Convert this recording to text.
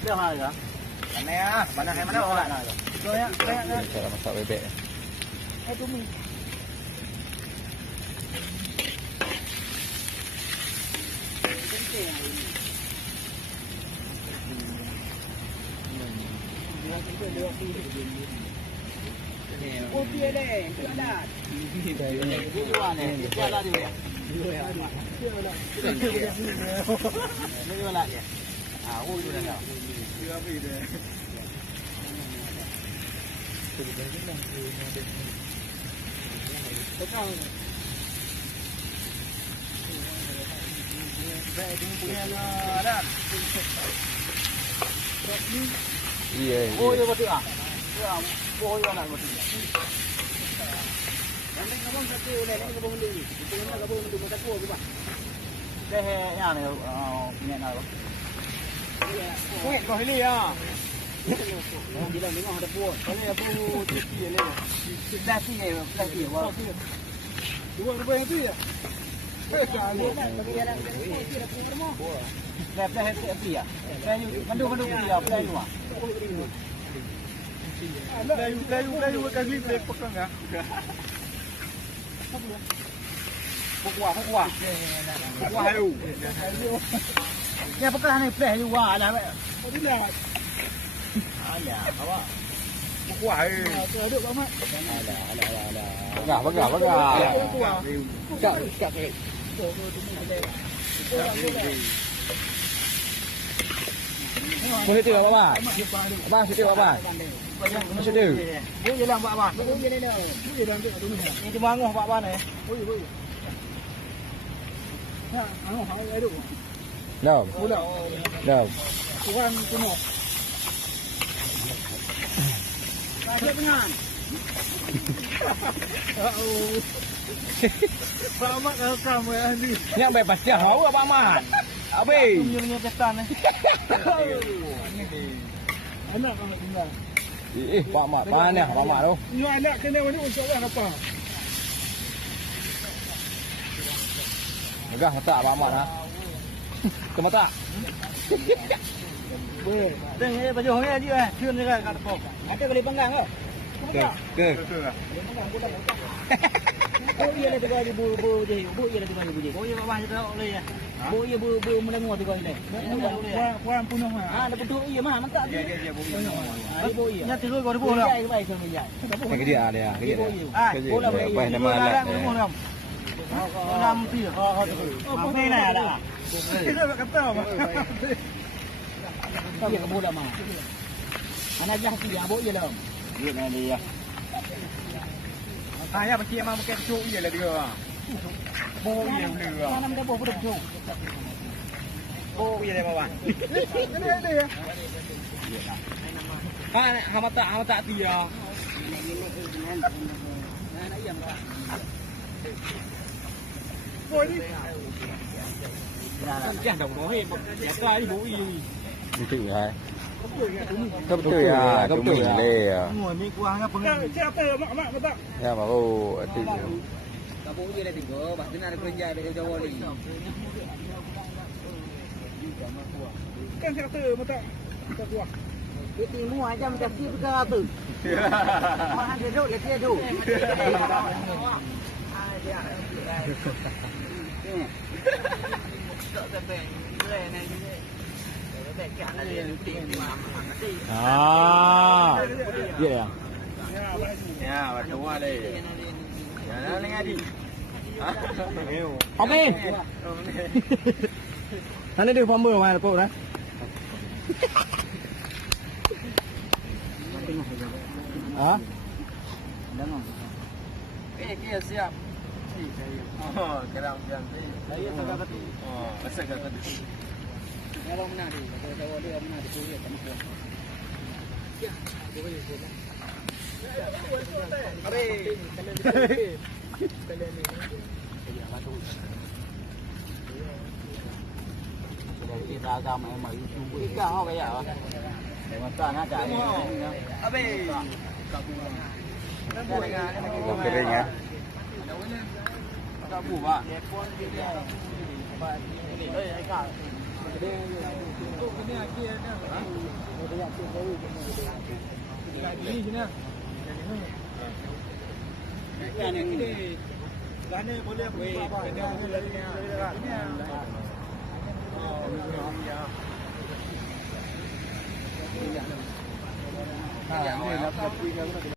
Dia mana ya? Mana ya? Mana hai mana orang? Cara masak bebek. Itu mi. Oh dia deh, dia ada. Dia jual ni, dia jual lah dia. Dia jual lah dia. Ah, oh jual lah. Dia apa dia? Sekarang. Baik punya lah. Iya. Oh dia betul ah. Ya, oh dia nak betul. Nanti kamu satu lagi kamu beli. Itu nak kamu beli macam apa tu pak? Deh yang ni punya nak. Kuih kau ini ya. Orang bilang memang ada buat. Kalau ada buat cuci ni. Plastik wah. Dua rupiah itu ya. Lepas itu ya. Mandu dia plan luar. Layu kali plek pegang ah. Pokok hayu. Ya pegang ni plek luar lah. Oh dia. Ada apa? Pokok hayu. Duduk Pak Mat. Ada. Bagah. Cak. Boleh tu apa? Abang situ apa? Masih tu. Boleh lah Pak Mat. Boleh lah. Boleh dah tu. Ni cuma angoh Pak Mat ni. Boleh. Ha, angoh hai duk. Dah. Dah. Kurang semua. Ada pengan. Pak Mat kalau kamu ya ni. Yang baik pasti hau Abang Mat. Habis. Punya pesan ni. Anak kamu tinggal. Pak Mat, mana Pak Mat tu? Ni anak kena mana untuk apa? Megah masak Pak Mat ha. Kau masak? Boleh. Tengok baju hang dia eh. Cium dia kat depan. Ada boleh panggang ke? Ke. Oh iya lah tegak bu je. Bu iya lah tegak bu je. Oh iya bawah je boleh ya. Bu iya bu melengua tegak ni. Puan punuh ha. Ah dah betul iya mah mantap tu. Ya bu iya. Ah bu iya. Nya terus kau bu dah. Iya baik sama iya. Ke dia dia. Ah bola boleh. Baik nama alat. Enam pi. Oh putih ni ada. Kita kata apa? Iya ke bola mah. Anak jah pi abu iya dah. Iya ni dia. Saya pergi memang bukan cuk je lah dia. Bo je bela. Mana ada bo betul cuk. Bo je bawah. Ini ada ya. Kan hamata dia. Nak yang tak. Bo ni. Jangan dah boh he. Ya kai bo ye. Betul hai. Betul ya, betul ya. Ngồi mi qua ngáp pengen. Siapa mak betul. Ya baru tu. Kamu je dah tiga, bah kena ada kerja dari Jawa ni. Kan siapa betul. Kita kuah. Kita semua aja macam si perkara tu. Mana dia duduk dia tu. Tak sampai. Ah. Ya. Ya, batu ada. Jangan dengar di. Okey. Sana dia bomba mana lepas dah. Ha? Okey, siap. Oh, kalau jam ni. Saya tak kata. Oh, pasal kata. Kalau mana di, kalau dia mana di kuliah sama kuah. Ya, boleh boleh. Abe. Kalian ni. Ya, batu. Jadi ragam memang itu. Ika hau kaya ah. Mata nak cari. Abe. Kering ya. Tak buat. Telefon dia. Ini, ai kak. Ini lagi ada. Ini sini. Kan ini gane boleh apa? Ini